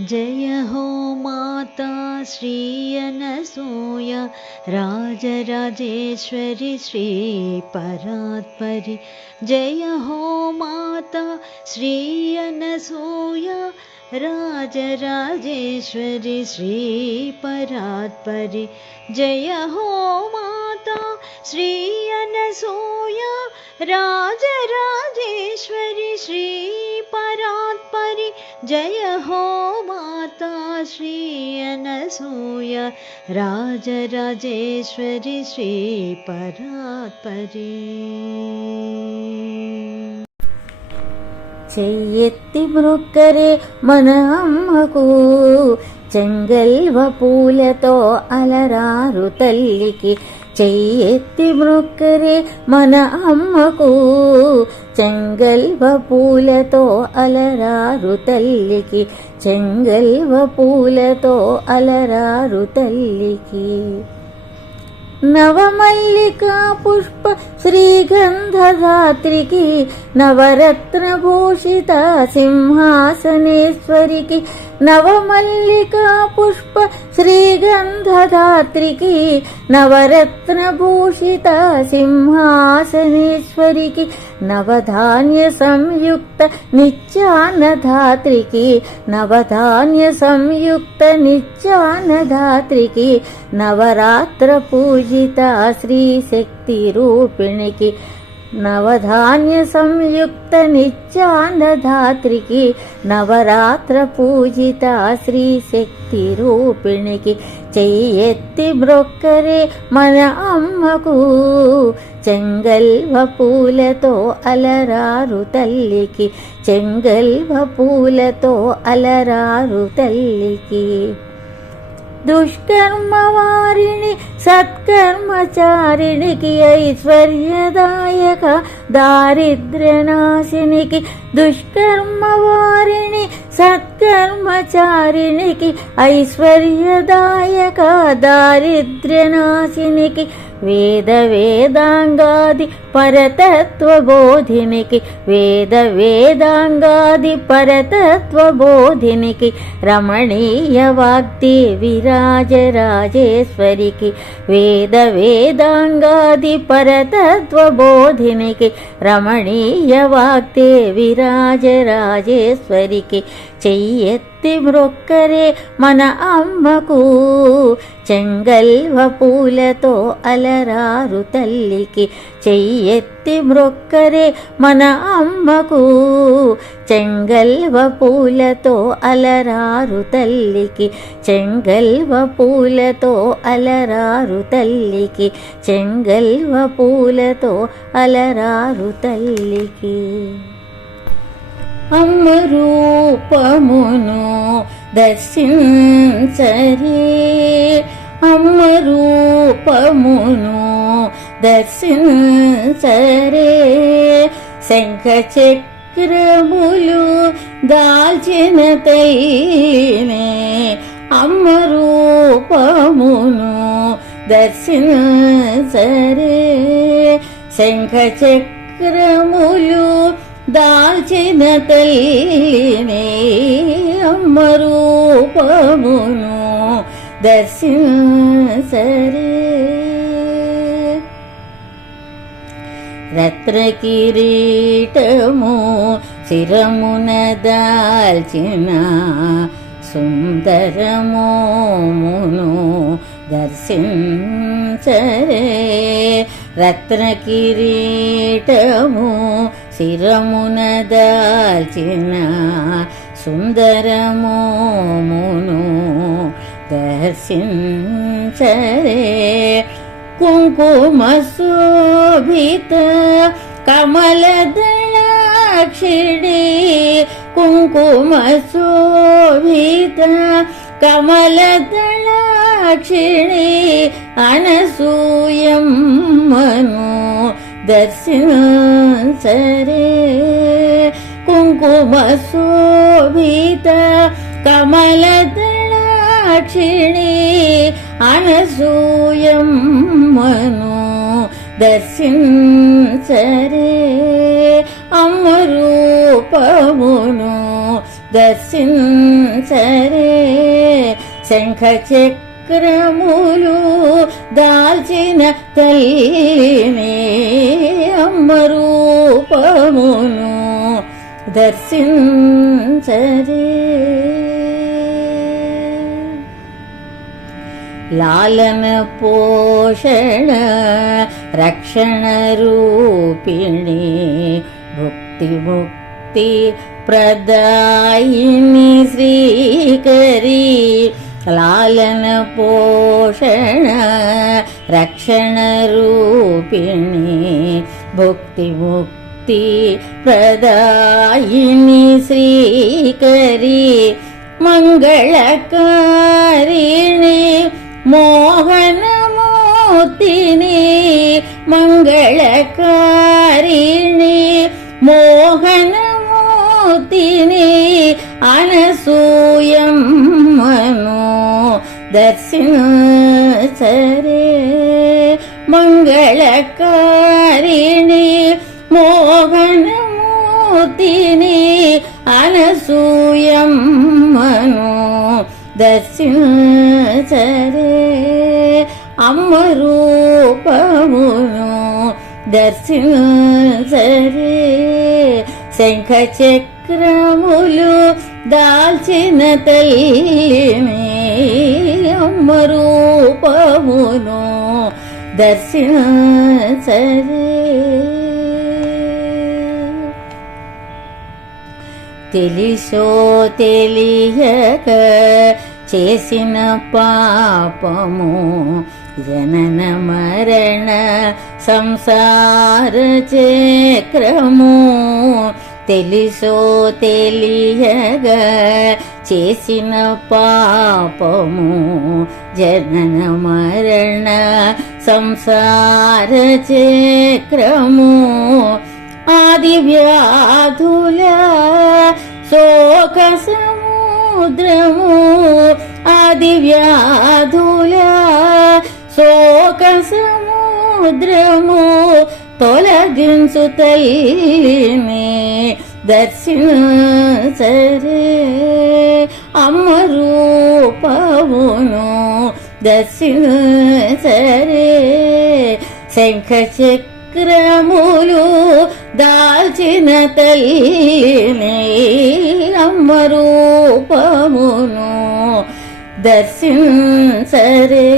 जय हो माता श्रीयनसूय राजराजेश्वरि श्रीपरात्परि जय हो माता श्रीयनसूय राजराजेश्वरि श्रीपरात्परि जय हो माता श्रीयनसूय राजराजेश्वरि श्रीपरात्परि जय हो माता श्रीयनसूय राजराजेश्वरि श्रीपरात्परि చెయ్యెత్తి మ్రొక్కరే మన అమ్మకు చెంగల్వ పూలతో అలరారు తల్లికి చెయ్యెత్తి మ్రొక్కరే మన అమ్మకు చెంగల్వ పూలతో అలరారు తల్లికి చెంగల్వ పూలతో అలరారు తల్లికి. నవమల్లికా పుష్ప శ్రీగంధధాత్రికి నవరత్నభూషిత సింహాసనేశ్వరికి నవమల్లికా పుష్ప శ్రీగంధధాత్రికి నవరత్నభూషిత సింహాసనేశ్వరికి నవధాన్య సంయుక్త నిత్యానధాత్రికి నవధాన్య సంయుక్త నిత్యానధాత్రికి నవరాత్ర పూజిత శ్రీశక్తి రూపిణికి నవధాన్య సంయుక్త నిత్యాన్నధాత్రికి నవరాత్ర పూజిత శ్రీశక్తి రూపిణికి చెయ్యెత్తి బ్రొక్కరే మన అమ్మకు చెంగల్వ పూలతో అలరారు తల్లికి చెంగల్వ పూలతో అలరారు తల్లికి దుష్కర్మ వారిని సత్కర్మచారిణికి ఐశ్వర్యదాయక దారిద్ర్యనాశినికి దుష్కర్మ వారిని సత్కర్మచారిణికి ఐశ్వర్యదాయక దారిద్ర్యనాశినికి వేద వేదాంగాది పరతత్వ బోధినికి వేద వేదాంగాది పరతత్వ బోధినికి రమణీయ వాగ్దే విరాజరాజేశ్వరికి వేద వేదాంగాది పరతత్వ బోధినికి రమణీయ వాగ్దే విరాజరాజేశ్వరికి చెయ్యెత్తి మ్రొక్కరే మన అమ్మకు చెంగల్వ పూలతో అలరారు తల్లికి చెయ్యెత్తి మ్రొక్కరే మన అమ్మకు. చెంగల్వ పూలతో అలరారు తల్లికి చెంగల్వ పూలతో అలరారు తల్లికి చెంగల్వ పూలతో అలరారు తల్లికి. అమ్మ రూపమును దర్శించరే. అమ్మ రూపమును దర్శించరే. శంఖ చక్రములు దాల్చిన తైనే అమ్మ రూపమును దర్శించరే. శంఖ చక్రములు దాల్చిన తల్లినే అమ్మ రూపమును దర్శించరే. రత్న కిరీటము శిరమున దాల్చిన సుందరమోమును దర్శించరే. రత్న కిరీటము శిరమున దాల్చిన సుందరమోమును దర్శించరే. కుంకుమ శోభిత కమలదళాక్షిణి. కుంకుమ శోభిత కమలదళాక్షిణి అనసూయమ్మను దర్శించరే. కుంకుమ శోభిత కమలదళాక్షిణి అనసూయమ్మను దర్శించరే అమ్మ రూపమును దర్శించరే శంఖ చక్రములు దాల్చిన తల్లిని అమ్మ రూపమును దర్శించరే. లాలన పోషణ రక్షణ రూపిణి భుక్తి ముక్తి ప్రదాయిని శ్రీకరి. లాలన పోషణ రక్షణ రూపిణి భుక్తి ముక్తి ప్రదాయిని శ్రీకరి మంగళకారిణి మోహనమూర్తిని మంగళకారిణి మోహనమూర్తిని అనసూయమ్మను దర్శించరే మంగళకారిణి మోహణమూర్తిని అనసూయమ్మను దర్శించరే. అమ్మ రూపమును దర్శించరే. శంఖ చక్రములు దాల్చిన తల్లిని అమ్మ రూపమును దర్శించరే. తెలిసో తెలియక చేసిన పాపము జనన మరణ సంసార చక్రము. తెలిసో తెలియగ చేసిన పాపము జనన మరణ సంసార చక్రము. ఆది వ్యాధులా సముద్రము ఆది వ్యాధుల శోక సముద్రము తొలగించు తల్లిని దర్శించరే అమ్మ రూపమును దర్శించరే శంఖ చక్రములు దాల్చిన తల్లిని అమ్మ దర్శించరే.